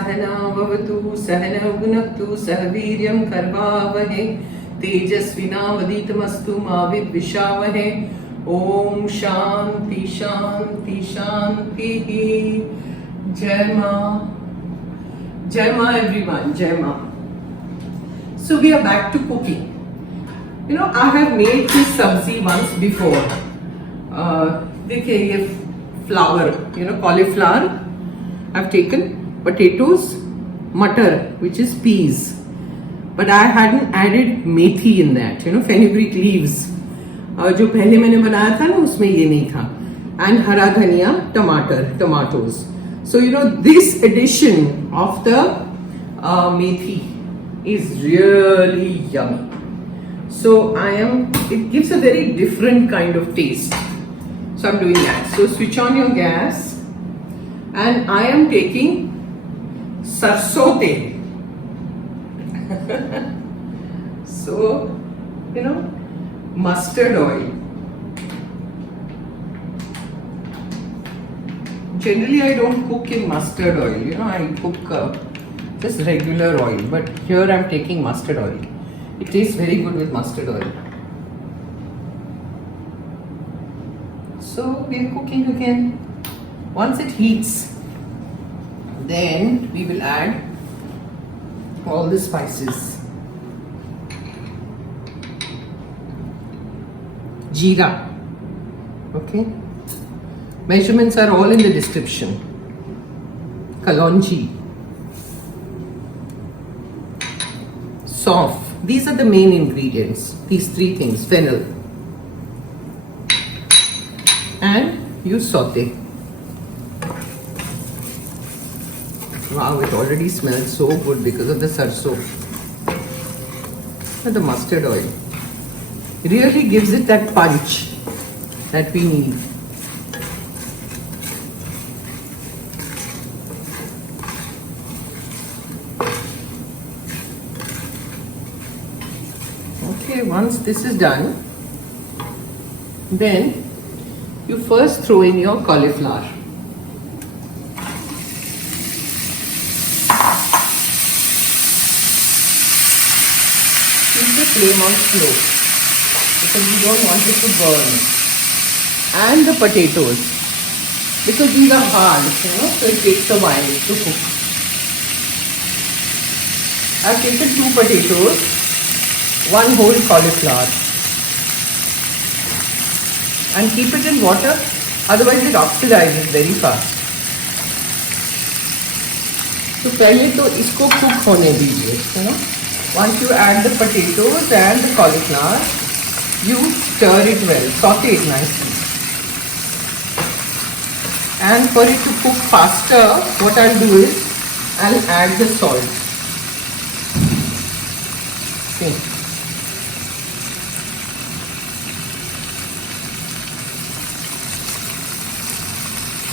सहना भवतु सहनौ भुनक्तु सह वीर्यं करवावहै तेजस्विनावधीतमस्तु मा विद्विषावहै ओम शांति शांति शांति। जय मां everyone, जय मां। So we are back to cooking. You know, I have made this sabzi once before. देखिए ये flower, you know, cauliflower. I've taken potatoes, matar, which is peas, but I hadn't added methi in that. You know, fenugreek leaves. जो पहले मैंने बनाया था ना उसमें ये नहीं था. And हरा धनिया, tomatoes. So you know this addition of the methi is really yummy. So it gives a very different kind of taste. So I'm doing that. So switch on your gas and I am taking sarson tel. So, you know, mustard oil. Generally I don't cook in mustard oil, you know, I cook just regular oil, but here I'm taking mustard oil. It tastes very good with mustard oil. So we're cooking again. Once it heats, then we will add all the spices. Jeera. Okay. Measurements are all in the description. Kalonji. Sauf. These are the main ingredients. These three things. Fennel. And you saute. Wow, it already smells so good because of the sarson. And the mustard oil. It really gives it that punch that we need. Okay, once this is done, then you first throw in your cauliflower. Keep the flame on slow because we don't want it to burn. And the potatoes, because these are hard, you know, so it takes a while to cook. I've taken 2 potatoes, 1 whole cauliflower, and keep it in water, otherwise it oxidizes very fast. तो पहले तो इसको cook होने दीजिए, you know. Once you add the potatoes and the cauliflower, you stir it well, saute it nicely. And for it to cook faster, what I'll do is I'll add the salt. Okay.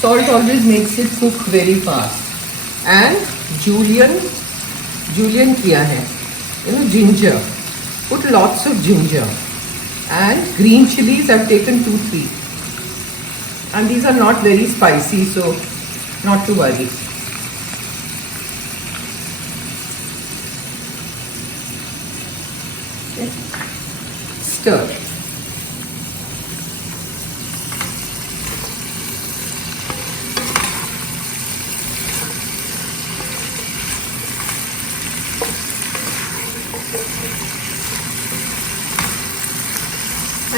Salt always makes it cook very fast. And julienne kiya hai, you know, ginger. Put lots of ginger. And green chillies, I've taken 2-3. And these are not very spicy, so not to worry. Okay. Stir.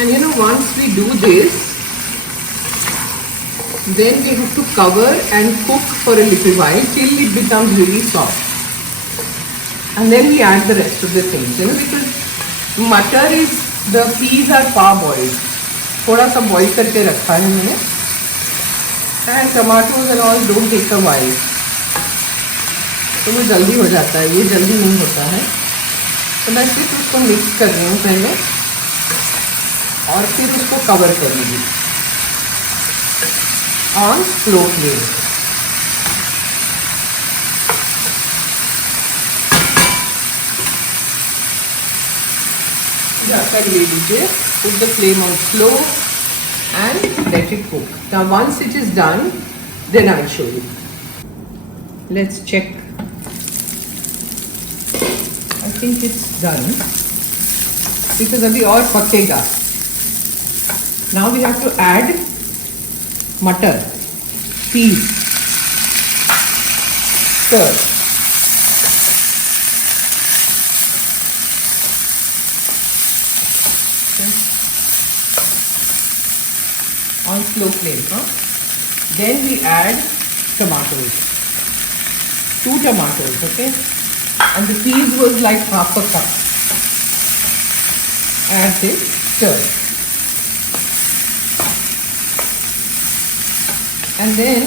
And you know, once we do this, then we have to cover and cook for a little while till it becomes really soft. And then we add the rest of the things, you know, because matar is, the peas are parboiled. थोड़ा सा boil करके रखा है मैंने. And tomatoes and all don't take a while. तो वो जल्दी हो जाता है, ये जल्दी नहीं होता है. तो मैं सिर्फ उसको मिक्स कर रही हूँ पहले और फिर उसको कवर करूँगी on slow flame. कर लीजिए. Put the flame on slow and let it cook. Now once it is done, then I'll show you. Let's check think it's done because अभी और पकेगा. Now we have to add मटर, peas, stir. On slow flame, Then we add tomatoes, 2 tomatoes, okay? And the peas was like half a cup. Add this, stir. And then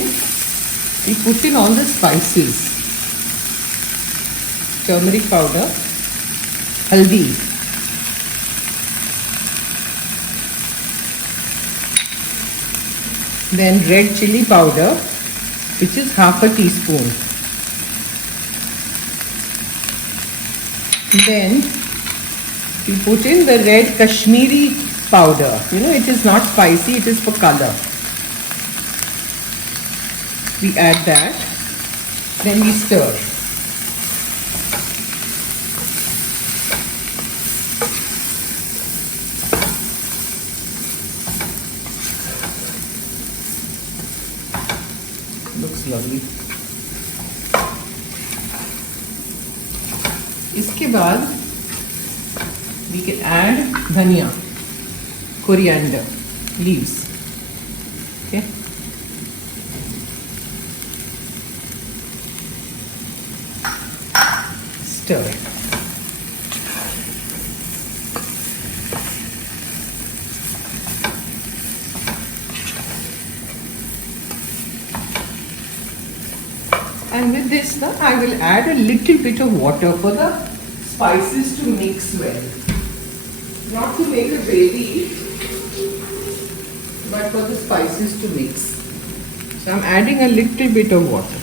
we put in all the spices. Turmeric powder, haldi, then red chilli powder, which is half a teaspoon. Then we put in the red Kashmiri powder. You know, it is not spicy, it is for color. We add that, then we stir. Looks lovely. इसके बाद we can add धनिया, coriander leaves. Okay. Stir it. And with this now I will add a little bit of water for the spices to mix well. Not to make a gravy, but for the spices to mix. So I'm adding a little bit of water.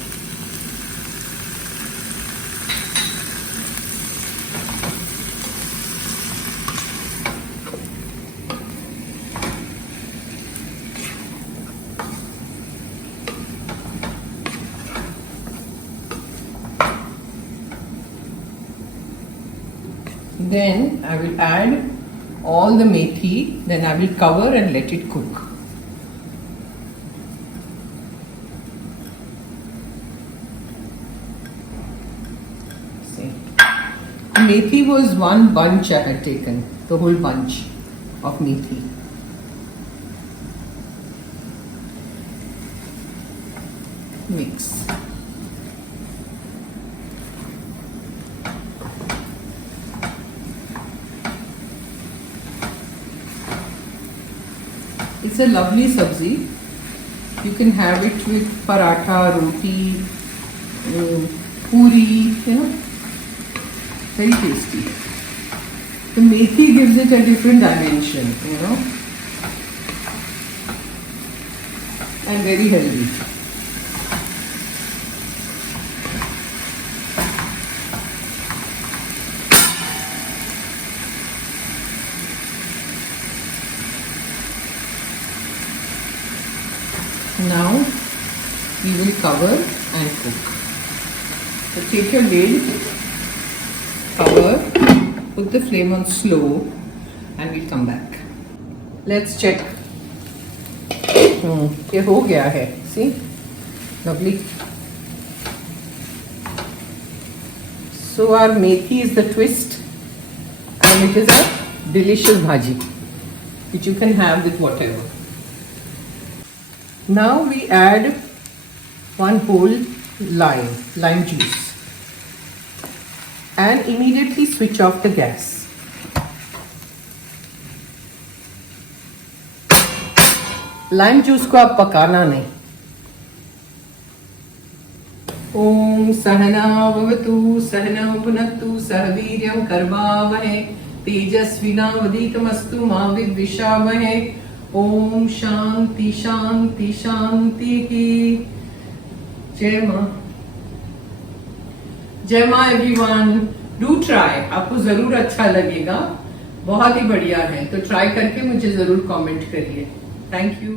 Then I will add all the methi, then I will cover and let it cook. See, methi was one bunch I had taken, the whole bunch of methi. Mix. It's a lovely sabzi. You can have it with paratha, roti, puri, you know, very tasty. The methi gives it a different dimension, you know, and very healthy. Now we will cover and cook. So take your lid, cover, put the flame on slow, and we'll come back. Let's check. ये हो गया है. See, lovely. So our methi is the twist, and it is a delicious bhaji, which you can have with whatever. Now we add 1 whole lime juice and immediately switch off the gas. Lime juice को आप पकाना नहीं. ओम सहना भवतु सहना भुनक्तु सह वीर्यं कर्वावहै तेजस्विनावधीतमस्तु मा विद्विषावहै. ओम शांति शांति शांति की. जय माँ. जय माँ एवरीवन. Do try. आपको जरूर अच्छा लगेगा. बहुत ही बढ़िया है. तो ट्राई करके मुझे जरूर कमेंट करिए. Thank you.